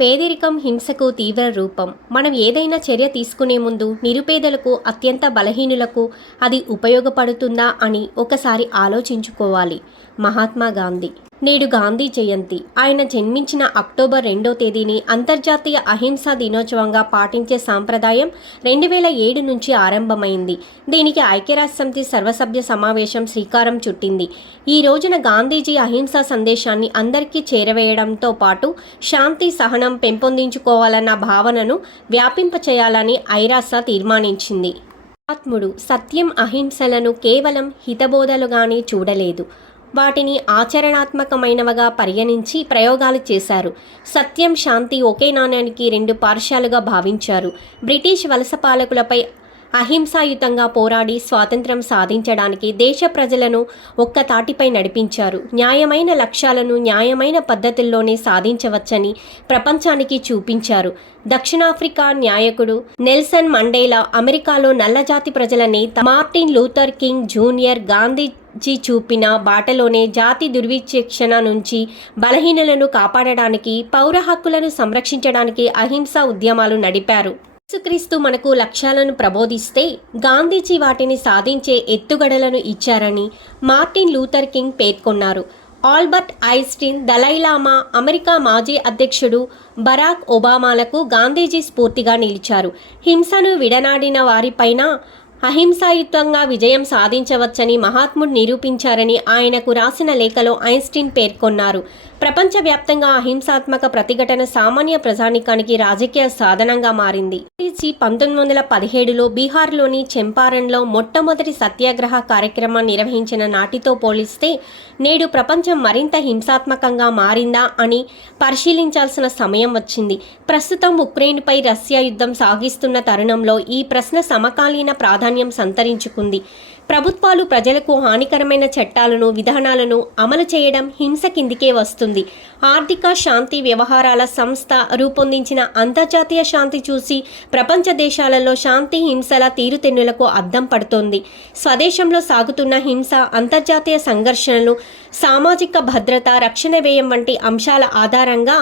పేదరికం హింసకు తీవ్ర రూపం. మనం ఏదైనా చర్య తీసుకునే ముందు నిరుపేదలకు, అత్యంత బలహీనులకు అది ఉపయోగపడుతుందా అని ఒకసారి ఆలోచించుకోవాలి. మహాత్మా గాంధీ. నేడు గాంధీ జయంతి. ఆయన జన్మించిన అక్టోబర్ 2వ తేదీని అంతర్జాతీయ అహింసా దినోత్సవంగా పాటించే సాంప్రదాయం 2007 నుంచి ఆరంభమైంది. దీనికి ఐక్యరాజ్యసమితి సర్వసభ్య సమావేశం శ్రీకారం చుట్టింది. ఈ రోజున గాంధీజీ అహింసా సందేశాన్ని అందరికీ చేరవేయడంతో పాటు శాంతి, సహనం పెంపొందించుకోవాలన్న భావనను వ్యాపింపచేయాలని ఐరాస తీర్మానించింది. మహాత్ముడు సత్యం, అహింసలను కేవలం హితబోధలుగానే చూడలేదు. వాటిని ఆచరణాత్మకమైనవిగా పరిగణించి ప్రయోగాలు చేశారు. సత్యం, శాంతి ఒకే నాణ్యానికి రెండు పార్శ్వాలుగా భావించారు. బ్రిటిష్ వలస పాలకులపై అహింసాయుతంగా పోరాడి స్వాతంత్ర్యం సాధించడానికి దేశ ప్రజలను ఒక్క తాటిపై నడిపించారు. న్యాయమైన లక్ష్యాలను న్యాయమైన పద్ధతుల్లోనే సాధించవచ్చని ప్రపంచానికి చూపించారు. దక్షిణాఫ్రికా నాయకుడు నెల్సన్ మండేలా, అమెరికాలో నల్లజాతి ప్రజల నేత Martin Luther king junior Gandhiji చూపిన బాటలోనే జాతి దుర్విచక్షణ నుంచి బలహీనులను కాపాడడానికి, పౌర హక్కులను సంరక్షించడానికి అహింసా ఉద్యమాలు నడిపారు. యేసుక్రీస్తు మనకు లక్ష్యాలను ప్రబోధిస్తే గాంధీజీ వాటిని సాధించే ఎత్తుగడలను ఇచ్చారని మార్టిన్ లూథర్ కింగ్ పేర్కొన్నారు. ఆల్బర్ట్ ఐన్స్టీన్, దలైలామా, అమెరికా మాజీ అధ్యక్షుడు బరాక్ ఒబామాలకు గాంధీజీ స్ఫూర్తిగా నిలిచారు. హింసను విడనాడిన వారిపైన అహింసాయుతంగా విజయం సాధించవచ్చని మహాత్ముడు నిరూపించారని ఆయనకు రాసిన లేఖలో ఐన్స్టీన్ పేర్కొన్నారు. ప్రపంచవ్యాప్తంగా అహింసాత్మక ప్రతిఘటన సామాన్య ప్రజానీకానికి రాజకీయ సాధనంగా మారింది. 1917లో బీహార్లోని చంపారణ్లో మొట్టమొదటి సత్యాగ్రహ కార్యక్రమాన్ని నిర్వహించిన నాటితో పోలిస్తే నేడు ప్రపంచం మరింత హింసాత్మకంగా మారిందా అని పరిశీలించాల్సిన సమయం వచ్చింది. ప్రస్తుతం ఉక్రెయిన్పై రష్యా యుద్ధం సాగిస్తున్న తరుణంలో ఈ ప్రశ్న సమకాలీన ప్రాధాన్యం సంతరించుకుంది. ప్రభుత్వాలు ప్రజలకు హానికరమైన చట్టాలను, విధానాలను అమలు చేయడం హింస కిందికే వస్తుంది. ఆర్థిక శాంతి వ్యవహారాల సంస్థ రూపొందించిన అంతర్జాతీయ శాంతి చూసి ప్రపంచ దేశాలలో శాంతి హింసల తీరుతెన్నులకు అద్దం పడుతోంది. స్వదేశంలో సాగుతున్న హింస, అంతర్జాతీయ సంఘర్షణలు, సామాజిక భద్రత, రక్షణ వ్యయం వంటి అంశాల ఆధారంగా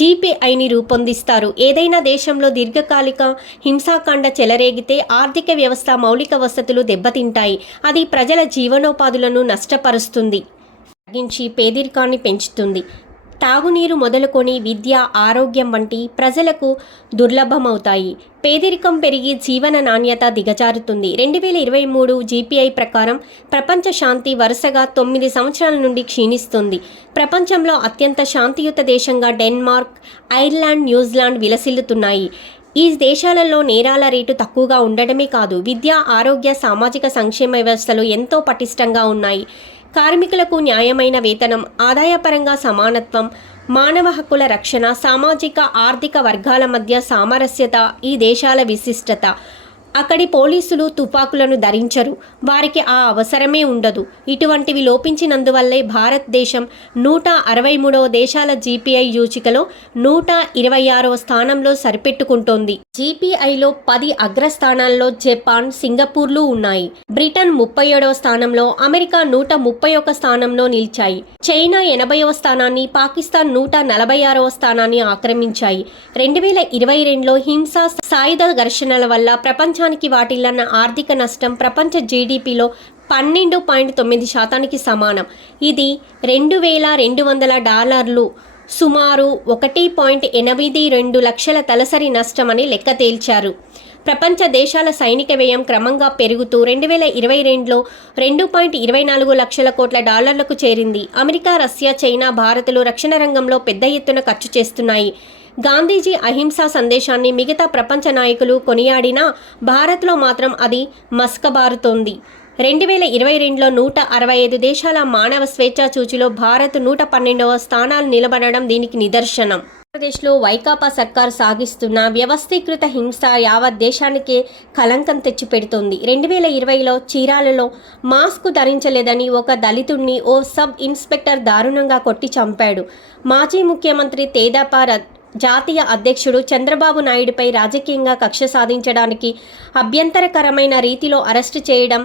జీపీఐని రూపొందిస్తారు. ఏదైనా దేశంలో దీర్ఘకాలిక హింసాకాండ చెలరేగితే ఆర్థిక వ్యవస్థ, మౌలిక వసతులు దెబ్బతింటాయి. అది ప్రజల జీవనోపాధులను నష్టపరుస్తుంది, తగ్గించి పేదరికాన్ని పెంచుతుంది. తాగునీరు మొదలుకొని విద్య, ఆరోగ్యం వంటి ప్రజలకు దుర్లభమవుతాయి. పేదరికం పెరిగి జీవన నాణ్యత దిగజారుతుంది. 2023 జీపీఐ ప్రకారం ప్రపంచ శాంతి వరుసగా 9 సంవత్సరాల నుండి క్షీణిస్తుంది. ప్రపంచంలో అత్యంత శాంతియుత దేశంగా డెన్మార్క్, ఐర్లాండ్, న్యూజిలాండ్ విలసిల్లుతున్నాయి. ఈ దేశాలలో నేరాల రేటు తక్కువగా ఉండడమే కాదు, విద్య, ఆరోగ్య, సామాజిక సంక్షేమ వ్యవస్థలు ఎంతో పటిష్టంగా ఉన్నాయి. కార్మికులకు న్యాయమైన వేతనం, ఆదాయపరంగా సమానత్వం, మానవ హక్కుల రక్షణ, సామాజిక ఆర్థిక వర్గాల మధ్య సామరస్యత ఈ దేశాల విశిష్టత. అక్కడి పోలీసులు తుపాకులను ధరించరు, వారికి ఆ అవసరమే ఉండదు. ఇటువంటివి లోపించినందువల్లే భారతదేశం 163వ దేశాల జీపీఐ సూచికలో 126వ స్థానంలో సరిపెట్టుకుంటోంది. జీపీఐలో 10 అగ్రస్థానాల్లో జపాన్, సింగపూర్లు ఉన్నాయి. బ్రిటన్ 37వ స్థానంలో, అమెరికా 131వ స్థానంలో నిలిచాయి. చైనా 80వ స్థానాన్ని, పాకిస్తాన్ 146వ స్థానాన్ని ఆక్రమించాయి. 2022లో హింస, సాయుధ ఘర్షణల వల్ల ప్రపంచానికి వాటిల్లన్న ఆర్థిక నష్టం ప్రపంచ జీడీపీలో 12.9% సమానం. ఇది $2,200, సుమారు $1.82 లక్షల తలసరి నష్టమని లెక్క తేల్చారు. ప్రపంచ దేశాల సైనిక వ్యయం క్రమంగా పెరుగుతూ 2022లో $2.24 లక్షల కోట్ల చేరింది. అమెరికా, రష్యా, చైనా, భారత్లు రక్షణ రంగంలో పెద్ద ఎత్తున ఖర్చు చేస్తున్నాయి. గాంధీజీ అహింసా సందేశాన్ని మిగతా ప్రపంచ నాయకులు కొనియాడినా భారత్లో మాత్రం అది మసకబారుతోంది. 2022లో 165 దేశాల మానవ స్వేచ్ఛా సూచీలో భారత్ 112వ స్థానాలు నిలబడడం దీనికి నిదర్శనం. ఆంధ్రప్రదేశ్లో వైకాపా సర్కారు సాగిస్తున్న వ్యవస్థీకృత హింస యావత్ దేశానికే కలంకం తెచ్చిపెడుతోంది. 2020లో చీరాలలో మాస్కు ధరించలేదని ఒక దళితుడిని ఓ సబ్ ఇన్స్పెక్టర్ దారుణంగా కొట్టి చంపాడు. మాజీ ముఖ్యమంత్రి తేదప జాతీయ అధ్యక్షుడు చంద్రబాబు నాయుడుపై రాజకీయంగా కక్ష సాధించడానికి అభ్యంతరకరమైన రీతిలో అరెస్టు చేయడం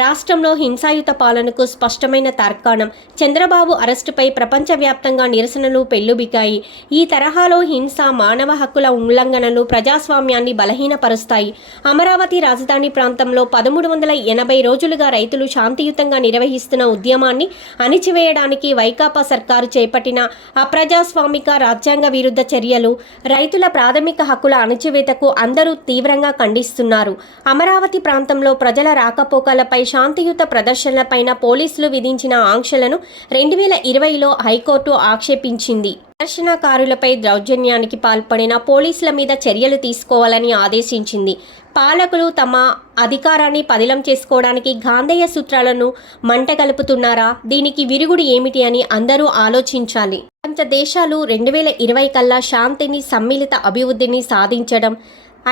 రాష్ట్రంలో హింసాయుత పాలనకు స్పష్టమైన తార్కాణం. చంద్రబాబు అరెస్టుపై ప్రపంచవ్యాప్తంగా నిరసనలు పెల్లుబికాయి. ఈ తరహాలో హింస, మానవ హక్కుల ఉల్లంఘనలు ప్రజాస్వామ్యాన్ని బలహీనపరుస్తాయి. అమరావతి రాజధాని ప్రాంతంలో 1380 రోజులుగా రైతులు శాంతియుతంగా నిర్వహిస్తున్న ఉద్యమాన్ని అణిచివేయడానికి వైకాపా సర్కారు చేపట్టిన అప్రజాస్వామిక రాజ్యాంగ విరుద్ధ చర్యలు, రైతుల ప్రాథమిక హక్కుల అణచివేతకు అందరూ తీవ్రంగా ఖండిస్తున్నారు. అమరావతి ప్రాంతంలో ప్రజల రాకపోకలపై, శాంతియుత ప్రదర్శనలపైన పోలీసులు విధించిన ఆంక్షలను 2020లో హైకోర్టు ఆక్షేపించింది. ప్రదర్శనకారులపై దౌర్జన్యానికి పాల్పడిన పోలీసుల మీద చర్యలు తీసుకోవాలని ఆదేశించింది. పాలకులు తమ అధికారాన్ని పదిలం చేసుకోవడానికి గాంధేయ సూత్రాలను మంటగలుపుతున్నారా? దీనికి విరుగుడు ఏమిటి అని అందరూ ఆలోచించాలి. ప్రపంచ దేశాలు 2020 కల్లా శాంతిని, సమ్మిళిత అభివృద్ధిని సాధించడం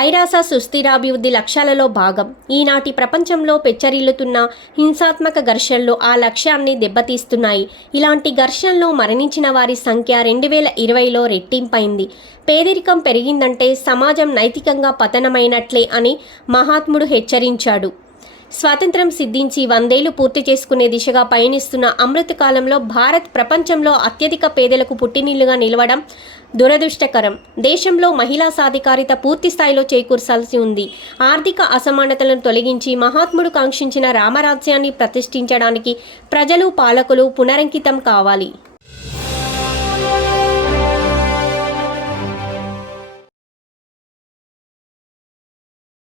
ఐరాస సుస్థిరాభివృద్ధి లక్ష్యాలలో భాగం. ఈనాటి ప్రపంచంలో పెచ్చరిల్లుతున్న హింసాత్మక ఘర్షణలు ఆ లక్ష్యాన్ని దెబ్బతీస్తున్నాయి. ఇలాంటి ఘర్షణలో మరణించిన వారి సంఖ్య 2020లో రెట్టింపైంది. పేదరికం పెరిగిందంటే సమాజం నైతికంగా పతనమైనట్లే అని మహాత్ముడు హెచ్చరించాడు. స్వాతంత్రం సిద్ధించి 100 ఏళ్లు పూర్తి చేసుకునే దిశగా పయనిస్తున్న అమృత కాలంలో భారత్ ప్రపంచంలో అత్యధిక పేదలకు పుట్టినిల్లుగా నిలవడం దురదృష్టకరం. దేశంలో మహిళా సాధికారిత పూర్తి స్థాయిలో చేకూర్చాల్సి ఉంది. ఆర్థిక అసమానతలను తొలగించి మహాత్ముడు కాంక్షించిన రామరాజ్యాన్ని ప్రతిష్ఠించడానికి ప్రజలు, పాలకులు పునరంకితం కావాలి.